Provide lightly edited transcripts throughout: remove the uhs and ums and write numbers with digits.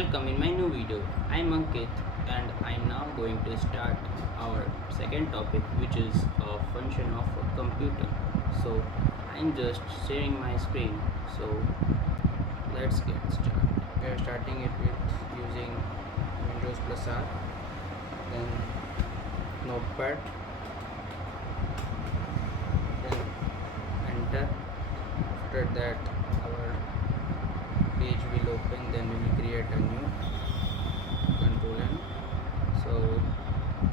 Welcome in my new video. I'm Ankit and I'm now going to start our second topic, which is a function of a computer. So I'm just sharing my screen. So let's get started. We are starting it with using Windows plus R, then Notepad, then enter. After that our page will open, then we will create a new control N. So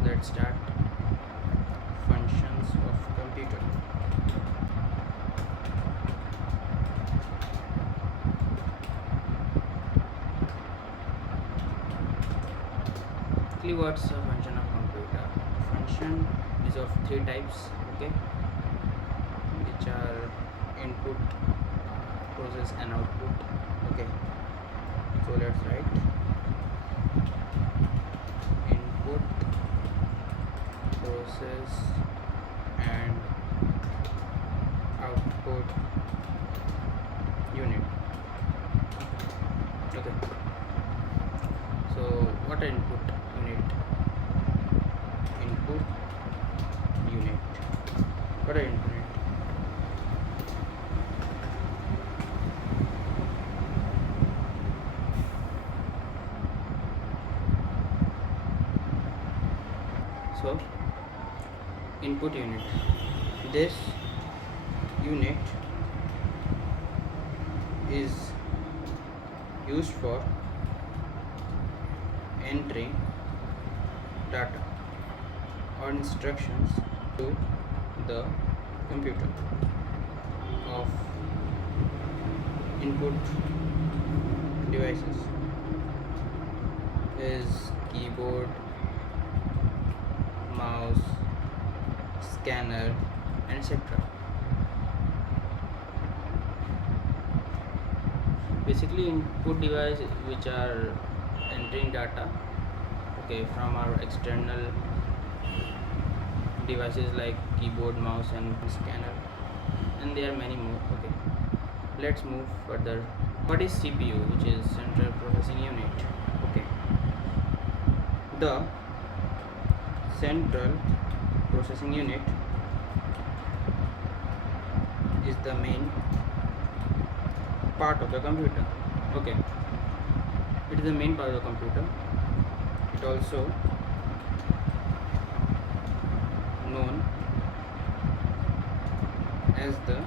let's start functions of computer. Actually, what's a function of computer? Function is of three types, okay, which are input, process and output. Okay, so let's write input, process and output unit. Okay, so what are input unit? Input unit. What are input unit? So input unit, this unit is used for entering data or instructions to the computer of input devices is keyboard, mouse, scanner, and etc. Basically, input device which are entering data, okay, from our external devices like keyboard, mouse, and scanner, and there are many more. Okay, let's move further. What is CPU, which is central processing unit? Okay, the central processing unit is the main part of the computer. Okay, it is the main part of the computer. It also known as the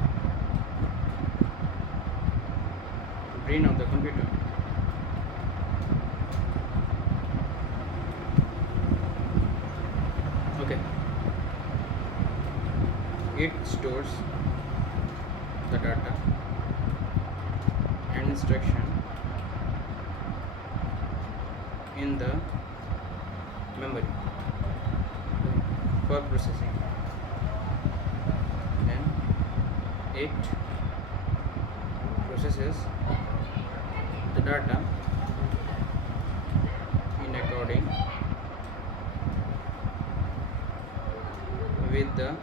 brain of the computer. Okay, it stores the data and instruction in the memory for processing. Then it processes the data in according with the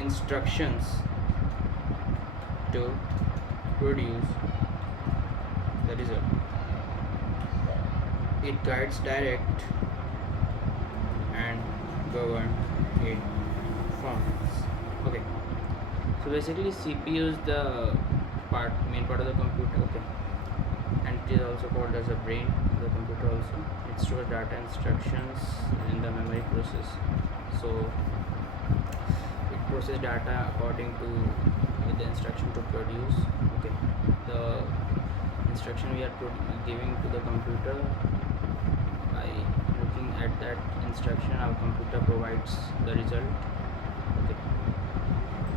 instructions to produce the result. It guides, direct, and govern it formats. Okay, so basically CPU is the main part of the computer. Okay, and it is also called as a brain of the computer. Also, it stores data instructions in the memory process. So it processes data according to with the instruction to produce. Okay, the instruction we are giving to the computer, by looking at that instruction our computer provides the result. Okay,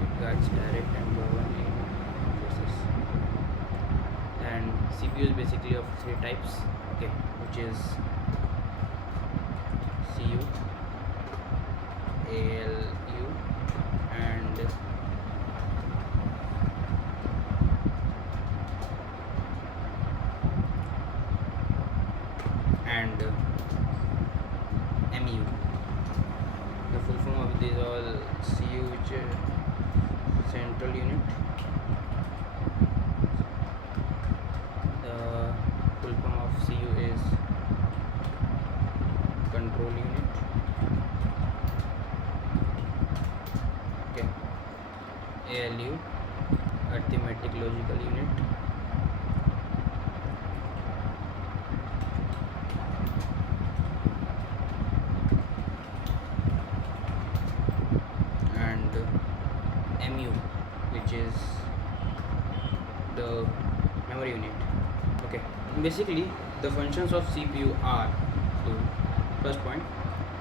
it guides, direct, and govern in process. And CPU is basically of three types, okay, which is CU, ALU, and MU. The full form of these all CU, which is central unit, the full form of CU is control unit. Okay. ALU, arithmetic logical unit. And MU, which is the memory unit. Okay, basically the functions of CPU are to, first point,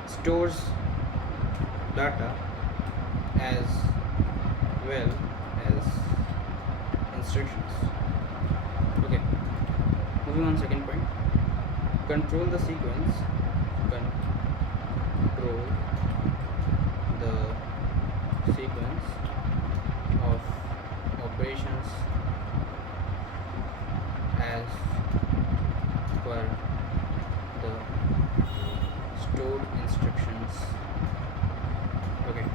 stores data as well as instructions. Okay, moving on, second point, control the sequence, control the sequence of operations as per the stored instructions. Okay,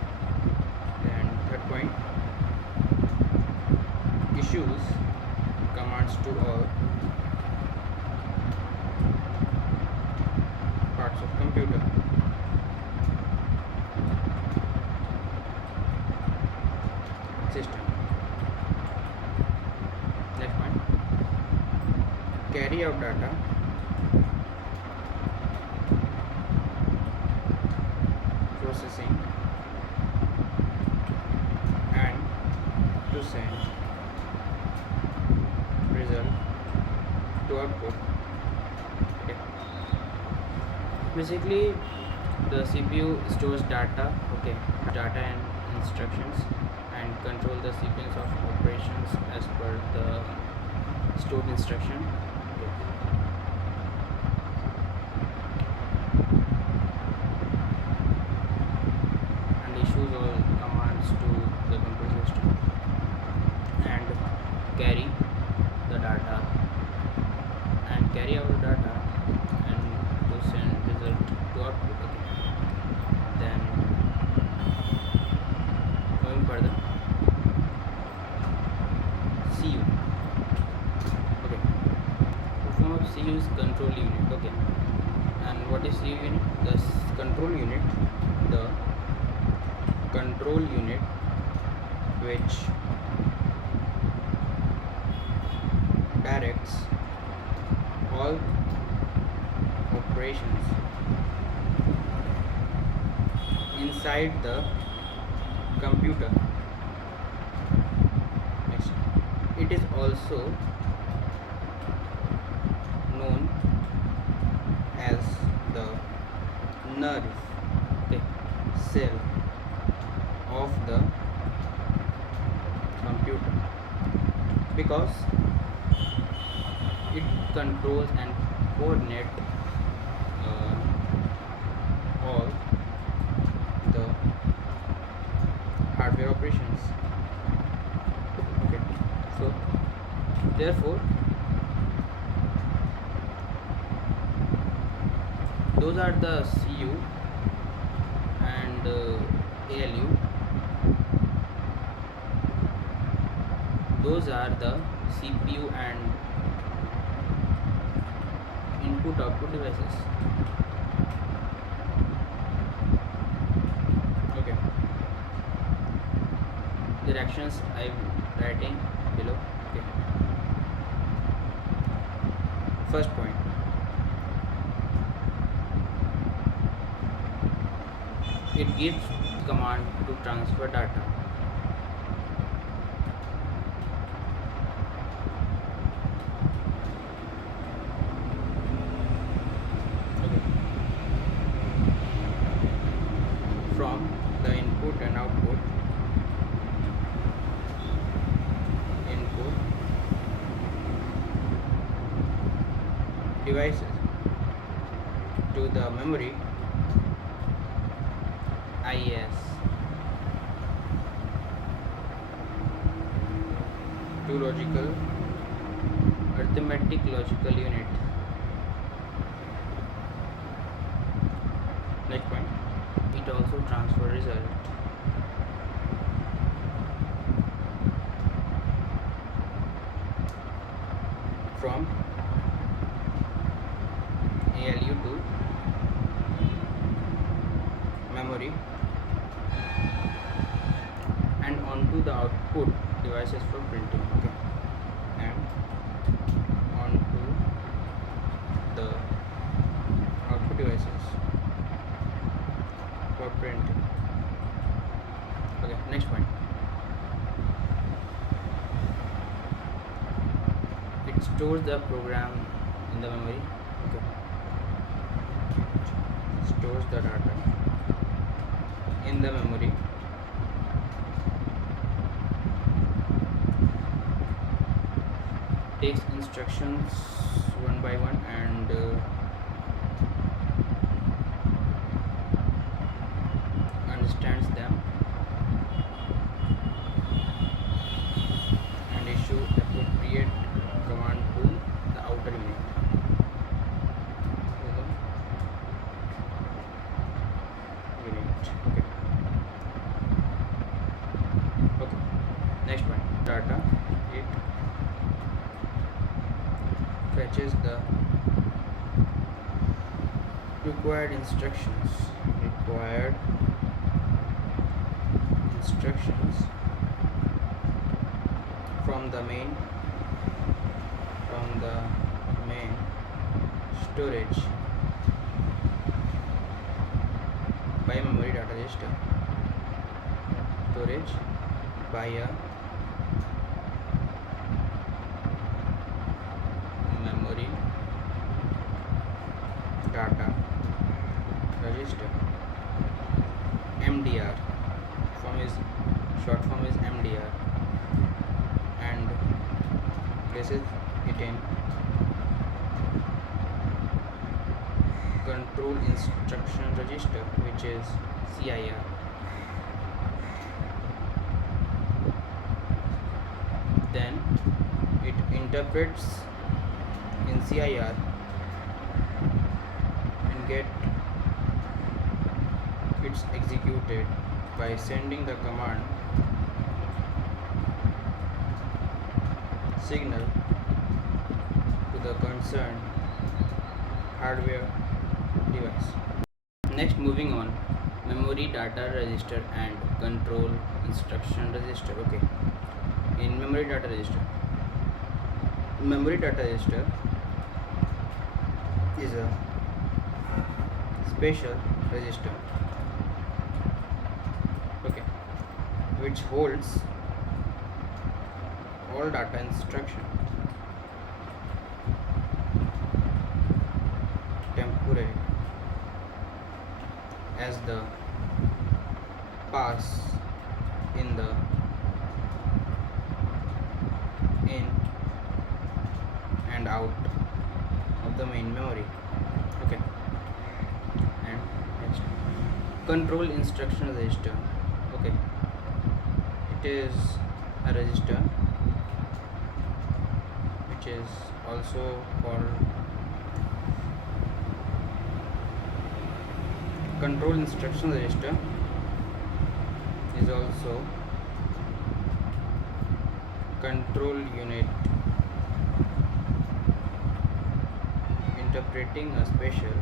and third point, issues commands to all parts of computer. System. Next point, carry out data processing and to send result to output. Okay. Basically the CPU stores data, okay, data and instructions, and control the sequence of operations as per the stored instruction. Okay. And issues all commands to the computer system and carry the data and carry out the data and to send result to output. Okay. Then going further, CU. Okay, the form of CU is control unit. Okay, and what is CU unit? The control unit, the control unit which directs all operations inside the computer. Next, it is also known as the nerve, okay, cell of the computer, because it controls and coordinates all the hardware operations. Okay, so therefore those are the CU and ALU. Those are the CPU and input output devices. Okay, the directions I'm writing below. Okay, first point, it gives command to transfer data. Okay, from the input and output, input devices to the memory IS to logical arithmetic logical unit. Next point, it also transfer result from output devices for printing. Okay, and on to the output devices for printing. Okay, next point. It stores the program in the memory. Okay, stores the data in the memory. Takes instructions one by one and understands them and issue appropriate command to the outer unit. Okay. Okay. Next one. Data. It fetches the required instructions from the main storage by memory data register. Storage by a memory data register. MDR short form is MDR, and places it in control instruction register, which is CIR. Then it interprets in CIR and get it's executed by sending the command signal to the concerned hardware device. Next, moving on, memory data register and control instruction register. Okay, in memory data register is a special register, okay, which holds all data instruction temporary as the pass in the in and out of the main memory. Okay, and next, control instruction register. Okay, it is a register which is also called control instruction register, is also control unit interpreting a special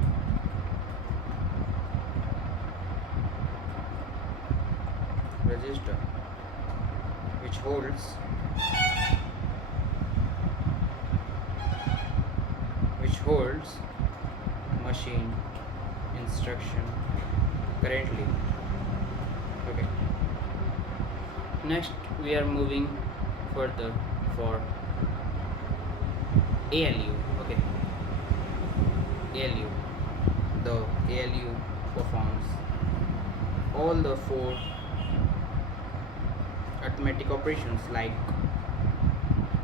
register which holds machine instruction currently. Okay, next we are moving further for ALU. Okay, ALU. The ALU performs all the four arithmetic operations like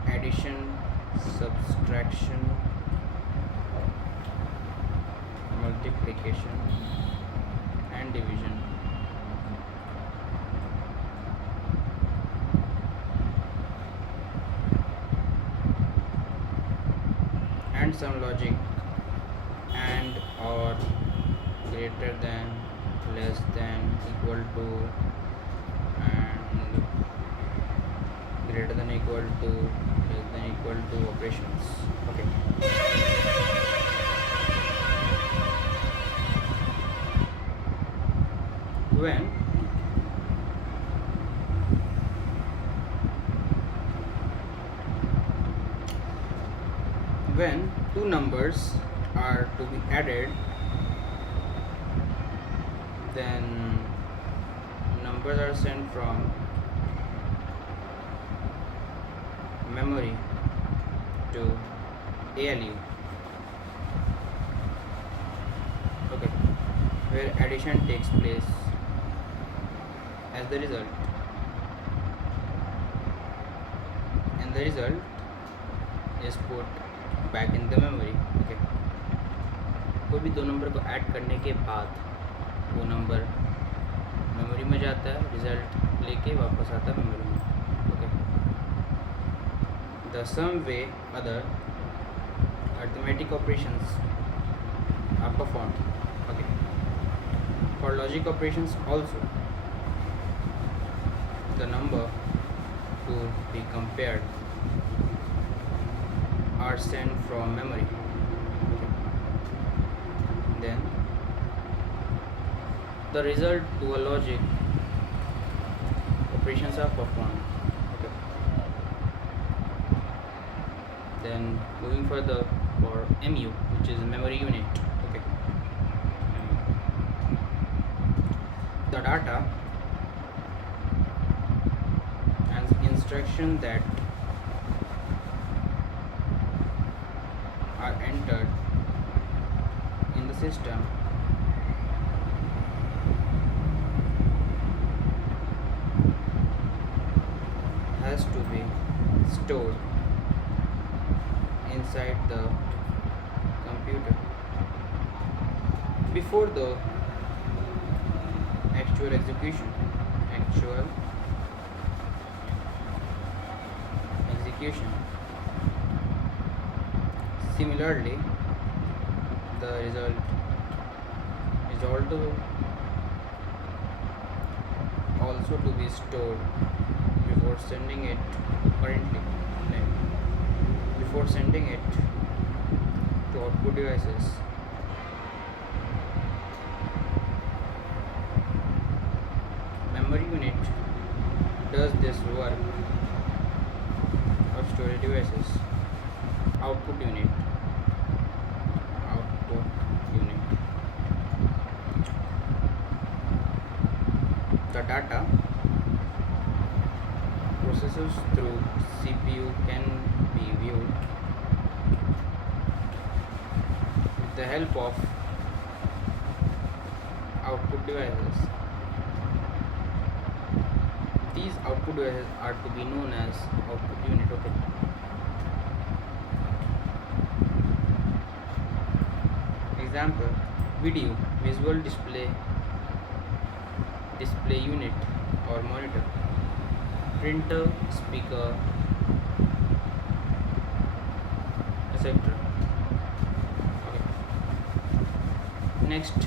addition, subtraction, multiplication and division. And some logic, and, or, greater than, less than, equal to, and greater than equal to, less than equal to operations. Okay. when two numbers are to be added, then numbers are sent from memory to ALU, okay, where addition takes place as the result, and the result is put back in the memory. Okay, कोई भी दो number को add करने के बाद वो number memory में जाता है, रिजल्ट लेके वापस आता है मेमोरी में. Okay, the some way other arithmetic operations are performed. Okay, for logic operations also, the number to be compared are sent from memory. Okay. Then the result to a logic operations are performed. Okay. Then moving further for MU, which is memory unit. Okay. The data and instruction that are entered in the system has to be stored inside the computer before the actual execution. Similarly, the result is also to be stored before sending it to output devices. Memory unit does this work of storage devices. Output unit. The data processes through CPU can be viewed with the help of output devices. These output devices are to be known as output unit. Okay. Example: video, visual display unit or monitor, printer, speaker, etc. Okay. Next,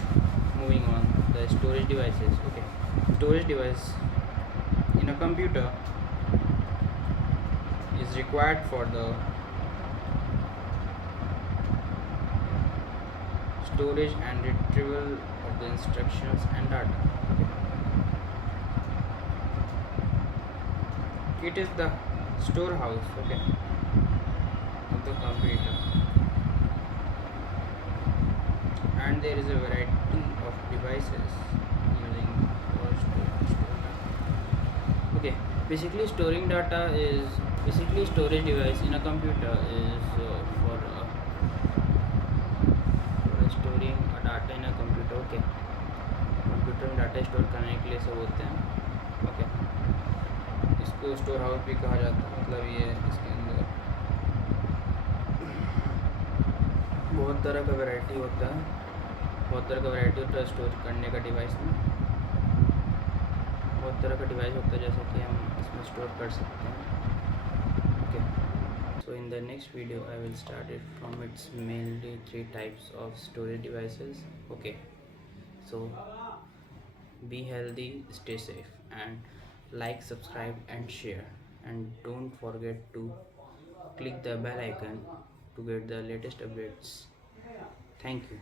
moving on, the storage devices. Okay, storage device in a computer is required for the storage and retrieval of the instructions and data. It is the storehouse, okay, of the computer, and there is a variety of devices using for store data. Okay, basically storing data is storage device in a computer is for storing a data in a computer. Okay, computer में data store करने के लिए सब होते हैं. Okay, इसको store house भी कहा जाता है. मतलब ये इसके अंदर बहुत तरह का वैरायटी होता है स्टोर करने का डिवाइस में. बहुत तरह का डिवाइस होता है जैसा कि हम इसमें स्टोर कर सकते हैं. Okay, so in the next video I will start it from its mainly 3 types of storage devices. Okay, so be healthy, stay safe, and like, subscribe and share, and don't forget to click the bell icon to get the latest updates. Thank you.